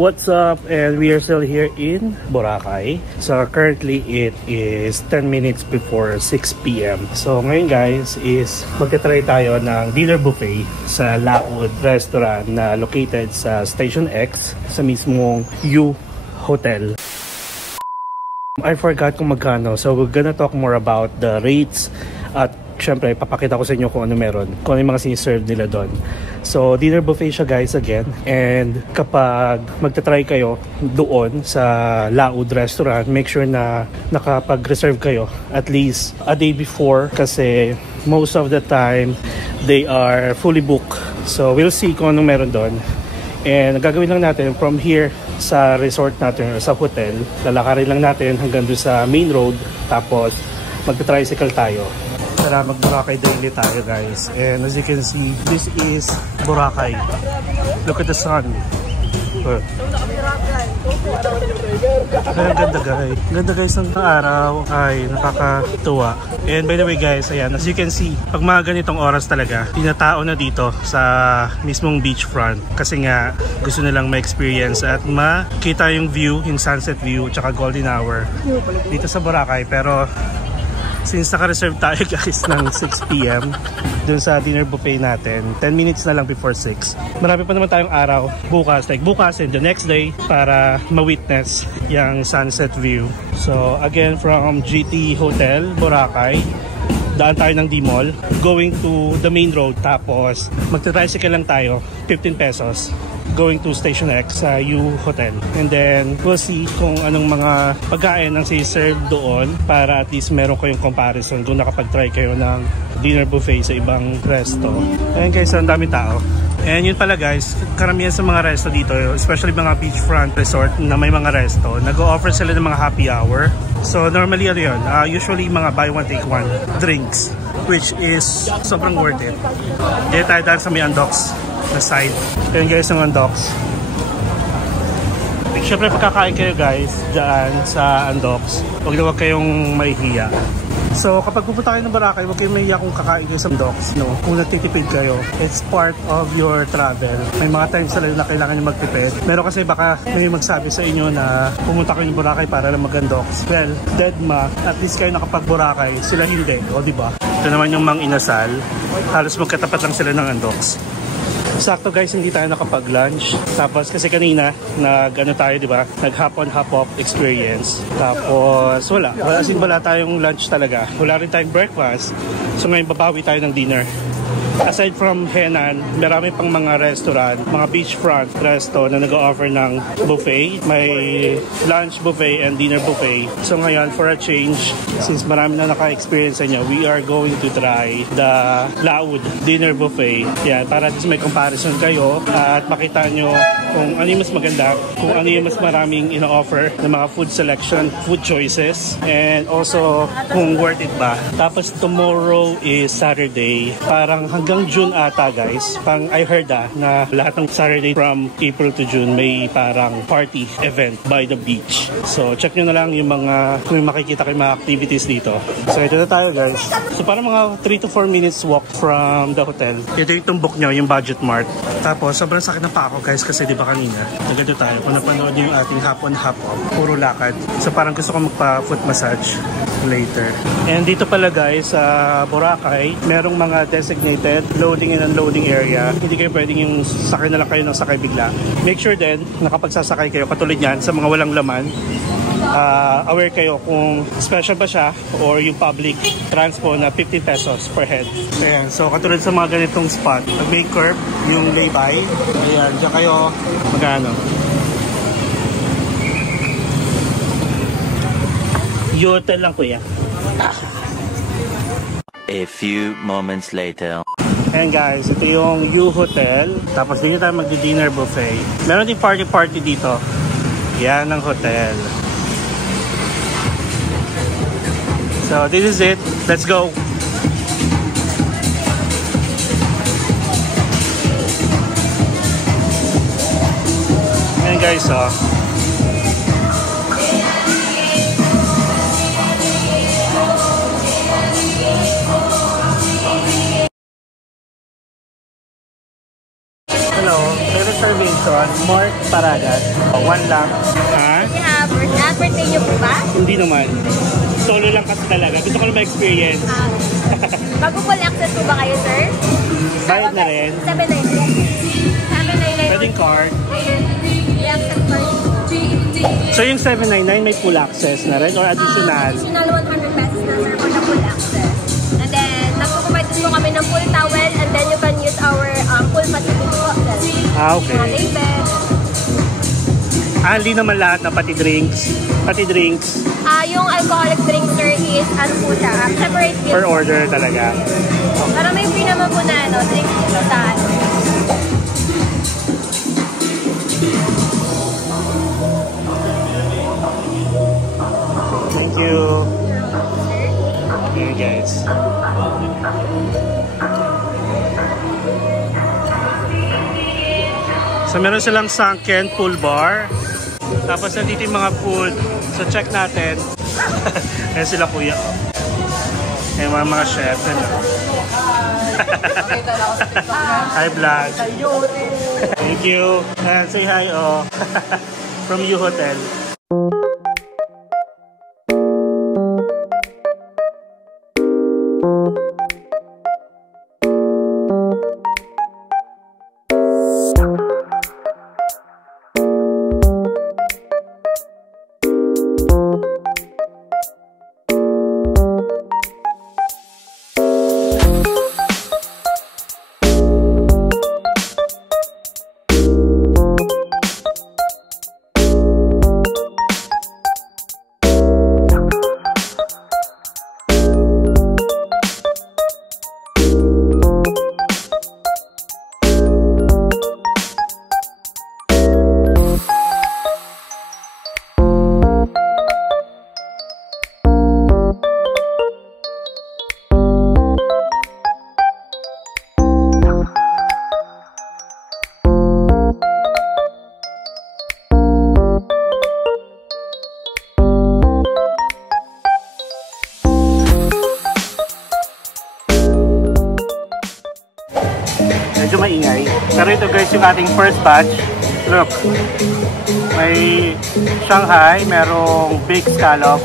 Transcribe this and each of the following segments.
What's up? And we are still here in Boracay. So currently it is 10 minutes before 6 p.m. So ngayon guys is magta-try tayo ng dinner buffet sa Laud Restaurant na located sa Station X sa mismong U Hotel. I forgot kung magkano. So we're gonna talk more about the rates at syempre papakita ko sa inyo kung ano meron, kung ano yung mga siniserve nila doon. So dinner buffet siya guys again, and kapag magta-try kayo doon sa Laud Restaurant, make sure na nakapag-reserve kayo at least a day before kasi most of the time they are fully booked. So we'll see kung anong meron doon. And gagawin lang natin from here sa resort natin or sa hotel, lalakarin lang natin hanggang doon sa main road, tapos magta-tricycle tayo. Tara, mag-Boracay daily tayo guys. And as you can see, this is Boracay. Look at the sun. Ang ganda guys. Ganda guys ng araw. Ay, nakakatuwa. And by the way guys, ayan, as you can see, pag mga ganitong oras talaga, tinatao na dito sa mismong beachfront. Kasi nga, gusto nilang ma-experience at makita yung view, yung sunset view, tsaka golden hour dito sa Boracay. Pero since naka-reserve tayo guys ng 6 p.m. dun sa dinner buffet natin, 10 minutes na lang before 6. Marami pa naman tayong araw bukas, like bukas and the next day para ma-witness yung sunset view. So again, from GT Hotel, Boracay, daan tayo ng D-Mall, going to the main road, tapos magta-tricycle lang tayo, 15 pesos. Going to Station X sa U Hotel, and then we'll see kung anong mga pagkain ang si-serve doon para at least meron kayong comparison kung nakapag-try kayo ng dinner buffet sa ibang resto. Ayan guys, ang daming tao. And yun pala guys, karamihan sa mga resto dito, especially mga beachfront resort na may mga resto, nag-o-offer sila ng mga happy hour. So normally ano yun, usually mga buy one take one drinks, which is sobrang worth it. Dito tayo dahil sa may Andox na side. Ayan guys, ang Andox. Siyempre pagkakain kayo guys dyan sa Andox, huwag na huwag kayong mahihiya. So kapag pupunta kayo ng Boracay, huwag kayong mahihiya kung kakain kayo sa Andox, no? Kung nagtitipid kayo, it's part of your travel. May mga times talaga na kailangan nyo magtipid. Pero kasi baka may magsabi sa inyo na pumunta kayo ng Boracay para lang mag-Andox. Well, dead ma, at least kayo nakapag-Boracay, sila hindi, o diba? Ito naman yung Mang Inasal, halos magkatapat lang sila ng Andox. Sakto guys, hindi tayo nakapag-lunch. Tapos kasi kanina, nag-ano tayo, di ba? Nag-hop on, hop off experience. Tapos wala. As in, wala tayong lunch talaga. Wala rin tayong breakfast. So ngayon, babawi tayo ng dinner. Aside from Henan, marami pang mga restaurant, mga beachfront resto na nag-offer ng buffet. May lunch buffet and dinner buffet. So ngayon, for a change, since marami na naka-experience sa inyo, we are going to try the Laud dinner buffet. Yan, para at may comparison kayo at makita nyo kung ano yung mas maganda, kung ano yung mas maraming ino-offer ng mga food selection, food choices, and also kung worth it ba. Tapos tomorrow is Saturday. Parang hanggang June ata guys. I heard na lahat ng Saturday from April to June may parang party event by the beach. So check nyo na lang yung mga, kung makikita kayo mga activities dito. So ito na tayo guys. So parang mga 3 to 4 minutes walk from the hotel. Ito yung tumbok nyo, yung Budget Mart. Tapos sobrang sakit na pa ako guys kasi di ba kanina nagano tayo kung napanood yung ating hop on hop off, puro lakad. So parang gusto ko magpa foot massage later. And dito pala guys sa Boracay, merong mga designated loading and unloading area. Hindi kayo pwedeng yung sakay na lang kayo ng sakay bigla. Make sure din nakapagsasakay kayo katulad yan sa mga walang laman. Aware kayo kung special ba siya or yung public transport na 50 pesos per head. Ayan, so katulad sa mga ganitong spot, pag may curb, yung lay-by, ayan, dyan kayo magano. Hotel lang kuya. A few moments later. And guys, ito yung U Hotel. Tapos dito tayo mag-dinner buffet. Meron din party dito. Yan ang hotel. So this is it. Let's go. And guys, Hello, may reservation Jason Mark Paragas. One lang. Ha? You have birthday niyo po ba? Hindi naman. Solo lang kasi talaga. Gusto ko na ma-experience. Mag-full access po ba kayo, sir? Bayad na rin. 799. Pwedeng card. I-accept card. So yung 799 may full access na rin or additional? Additional 100 pesos na, sir, for the full access. And then, nagpo-provide din po kami ng full towel and then you can use our full facility po. Okay. Label. Hindi naman lahat na pati drinks. Pati drinks. Yung alcoholic drink, sir, is ano po siya, separate bill. Per order talaga. Pero may free naman po na drinks dito sa ano. Thank you. Okay, guys. So meron silang sunken pool bar. Tapos nandito yung mga food. So check natin. Ayan sila kuya. Ayan mga chef. Hi vlog. Thank you. And say hi from U Hotel. Medyo maingay. Pero ito guys yung ating first batch. Look. May Shanghai, merong baked scallop,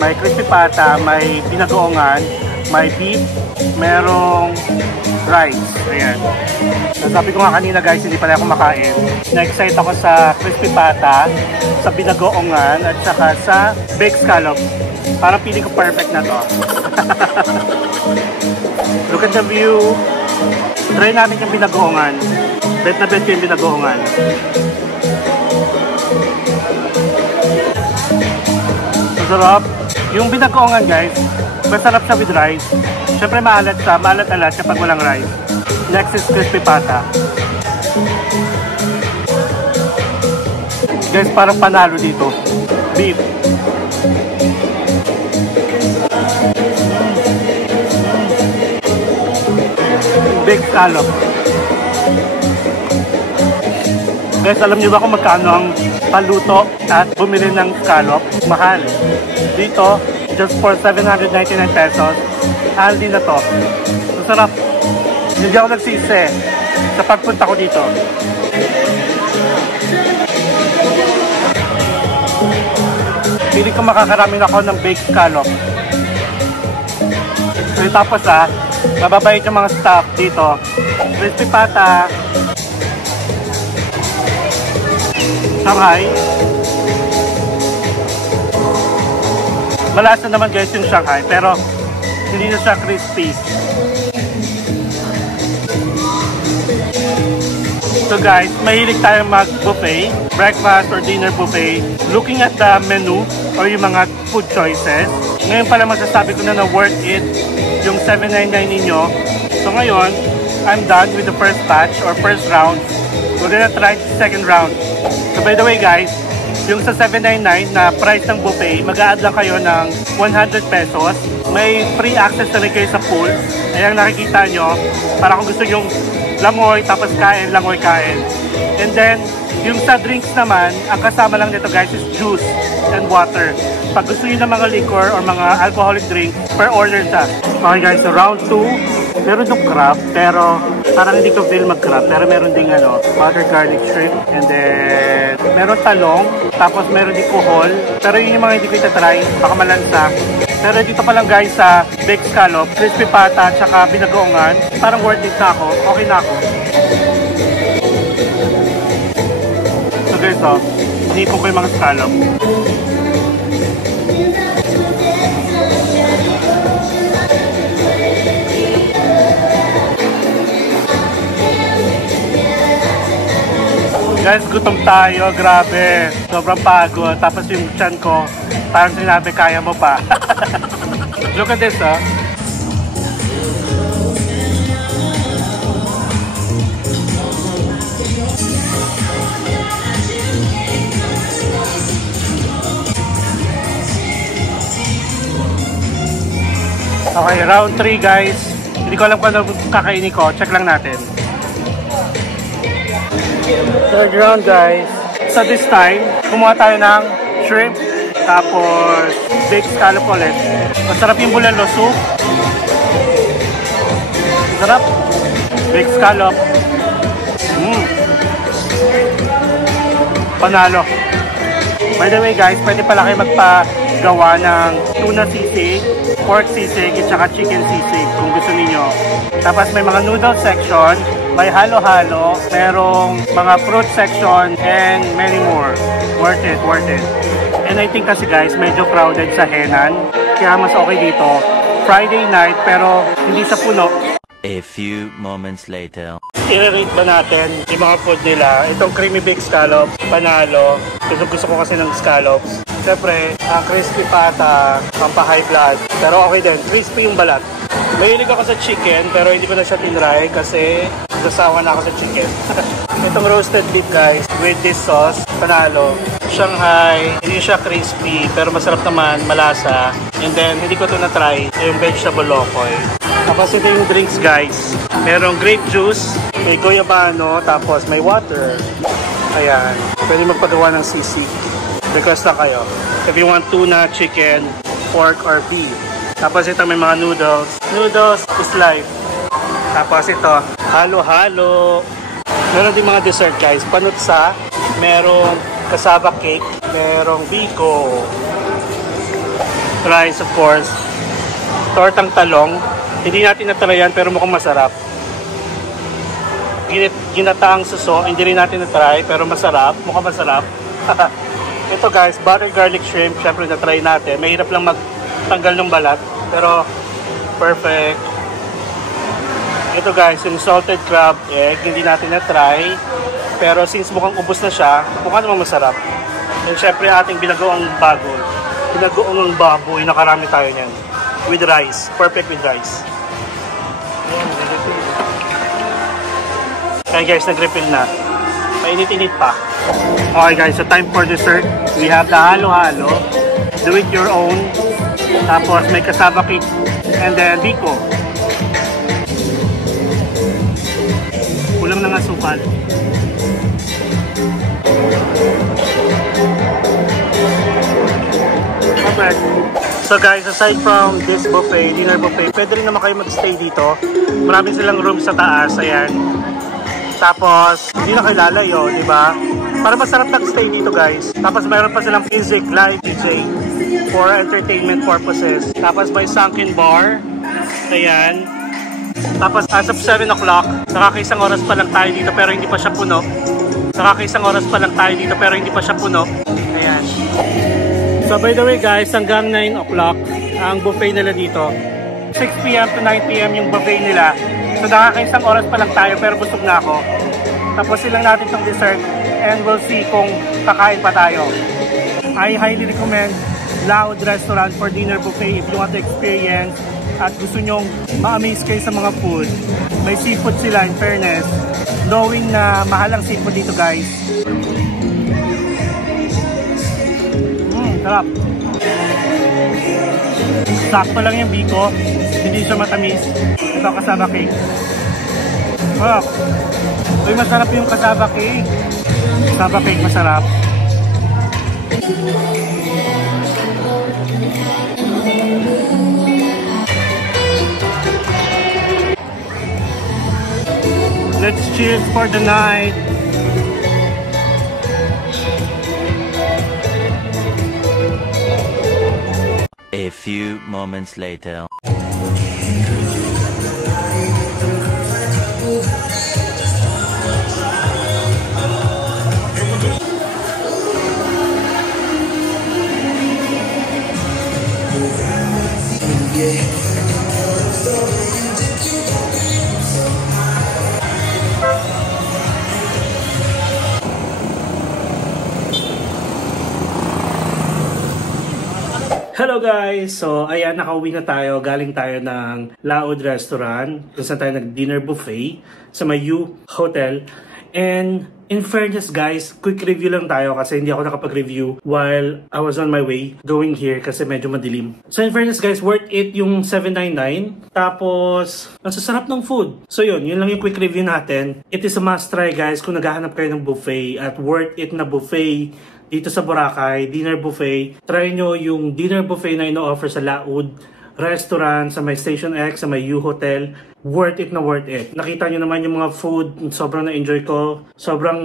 may crispy pata, may binagoongan, may beef, merong rice. Ayan. Sabi ko nga kanina guys, hindi pala ako makain. Na-excite ako sa crispy pata, sa binagoongan, at saka sa baked scallop. Parang feeling ko perfect na to. Look at the view. Try natin yung binagoongan. Bet na bet ko yung binagoongan. Masarap. Yung binagoongan guys, masarap siya with rice. Siyempre maalat siya, maalat-alat kapag walang rice. Next is crispy pata. Guys, parang panalo dito. Beef. Baked scallop. Guys, alam niyo ba kung magkano ang paluto at bumili ng scallop? Mahal. Dito, just for 799 pesos, Aldi na to. Masarap. Hindi ako nagsisi sa pagpunta ko dito. Pili ko makakarami ako ng baked scallop. So, tapos mababait yung mga staff dito. Crispy pata, Shanghai. Malasa naman guys yung Shanghai, pero hindi na siya crispy. So guys, mahilig tayong mag-buffet, breakfast or dinner buffet. Looking at the menu or yung mga food choices, ngayon pala masasabi ko na worth it yung 799 ninyo. So ngayon, I'm done with the first batch or first round. We're gonna try the second round. So by the way guys, yung sa 799 na price ng buffet, mag-a-add lang kayo ng 100 pesos. May free access na rin kayo sa pool. Ayan nakikita nyo, para kung gusto yung langoy, tapos kain, langoy, kain. And then, yung sa drinks naman, ang kasama lang nito guys is juice and water. Pag gusto nyo ng mga liquor or mga alcoholic drink, per order siya. Okay guys, so round 2, Meron yung crab, pero parang hindi ko feel mag-crab. Pero meron ding butter garlic shrimp. And then, meron talong. Tapos meron din kuhol. Pero yun yung mga hindi ko itatry. Baka malansa. Pero dito pa lang guys sa baked scallop, crispy pata, tsaka binagoongan. Parang worth it na ako. Okay na ako. So guys, hinipon ko yung mga scallop. Guys, gutom tayo. Grabe. Sobrang pagod. Tapos yung tiyan ko, parang sinabi, kaya mo pa. Look at this, Okay, round 3 guys. Hindi ko alam kung ano kakainin ko. Check lang natin. Third round guys. So this time, kumuha tayo ng shrimp. Tapos, baked scallop ulit. Masarap yung bulalo soup. Masarap. Baked scallop. Panalo. By the way guys, pwede pala kayo magpagawa ng tuna sisig, pork sisig, at saka chicken sisig kung gusto niyo. Tapos may mga noodle section, may halo-halo, merong mga fruit section, and many more. Worth it, worth it. And I think kasi guys, medyo crowded sa Henan. Kaya mas okay dito. Friday night, pero hindi sa puno. A few moments later. I-rate ba natin yung mga food nila? Itong creamy baked scallops, panalo. Gusto ko kasi ng scallops. Siyempre, crispy pata, pampa-high blood. Pero okay din, crispy yung balat. Mahilig ako sa chicken, pero hindi ko na siya tinry kasi nasawa na ako sa chicken. Itong roasted beef guys, with this sauce, panalo. Shanghai, hindi siya crispy, pero masarap naman, malasa. And then, hindi ko ito na-try, yung vegetable lokoy. Tapos ito yung drinks guys. Merong grape juice, may goyabano, tapos may water. Ayan, pwede magpagawa ng sisig. Request na kayo. If you want tuna, chicken, pork, or beef. Tapos ito may mga noodles. Noodles is life. Tapos ito, halo-halo. Meron din mga dessert guys. Panutsa, merong cassava cake, merong biko. Rice of course. Tortang talong. Hindi natin na-try yan pero mukhang masarap. Ginataang suso, hindi rin natin na-try pero masarap. Mukhang masarap. Ito guys, butter garlic shrimp. Siyempre na-try natin. Mahirap lang magtanggal ng balat. Pero perfect. Ito guys, yung salted crab egg. Hindi natin na-try. Pero since mukhang ubos na siya, mukhang naman masarap. And siyempre ating binagoong baboy. Binagoong baboy. Nakarami tayo niyan. With rice. Perfect with rice. Okay guys, nag-refill na. Mainit-init pa. Okay guys, so time for dessert. We have the halo-halo. Do it your own. Tapos may cassava cake. And then biko. Kulang na nga sukal. Perfect. So guys, aside from this buffet, dinner buffet, pwede rin naman kayo mag-stay dito. Marami silang room sa taas, ayan. Tapos, hindi na kayo lalayo, di ba? Para masarap mag-stay dito guys. Tapos mayroon pa silang music, live DJ for entertainment purposes. Tapos may sunken bar, ayan. Tapos as of 7 o'clock, nakakaisang oras pa lang tayo dito pero hindi pa siya puno. Nakakaisang oras pa lang tayo dito pero hindi pa siya puno. Ayan. So by the way guys, hanggang 9 o'clock ang buffet nila dito. 6 PM to 9 PM yung buffet nila. So nakakaisang oras pa lang tayo pero busog na ako. Tapos silang natin itong dessert and we'll see kung kakain pa tayo. I highly recommend Loud Restaurant for dinner buffet if you want to experience at gusto nyong ma-amaze kayo sa mga food. May seafood sila in fairness. Knowing na mahal ang seafood dito guys. Sarap. Sakto lang yung biko. Hindi siya matamis. Ito cassava cake. Sarap. Uy, masarap yung cassava cake. Cassava cake masarap. Let's cheers for the night. A few moments later. Hello guys! So ayan, nakauwi na tayo. Galing tayo ng Laod Restaurant kung saan tayo nag-dinner buffet sa may U Hotel. And in fairness guys, quick review lang tayo kasi hindi ako nakapag-review while I was on my way going here kasi medyo madilim. So in fairness guys, worth it yung $7.99. Tapos, ang sasarap ng food. So yun lang yung quick review natin. It is a must try guys kung naghahanap kayo ng buffet at worth it na buffet dito sa Boracay, dinner buffet. Try nyo yung dinner buffet na ino-offer sa Laod Restaurant, sa may Station X, sa may U Hotel. Worth it na worth it. Nakita nyo naman yung mga food, sobrang na-enjoy ko. Sobrang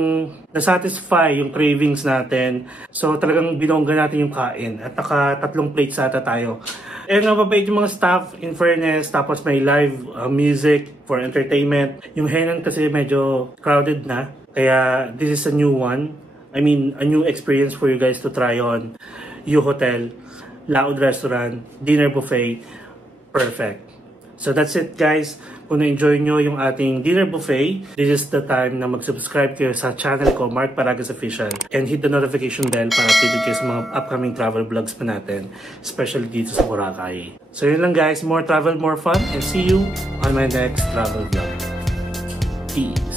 nasatisfy yung cravings natin. So talagang binongga natin yung kain. At naka 3 plates ata tayo. And mababait yung mga staff, in fairness. Tapos may live music for entertainment. Yung Henan kasi medyo crowded na. Kaya this is a new one. I mean, a new experience for you guys to try on U Hotel, Laod Restaurant, dinner buffet. Perfect. So that's it guys. Kung na-enjoy nyo yung ating dinner buffet, this is the time na mag-subscribe kayo sa channel ko, Mark Paragas Official. And hit the notification bell para updated kayo sa mga upcoming travel vlogs pa natin. Especially dito sa Boracay. So yun lang guys. More travel, more fun. And see you on my next travel vlog. Peace.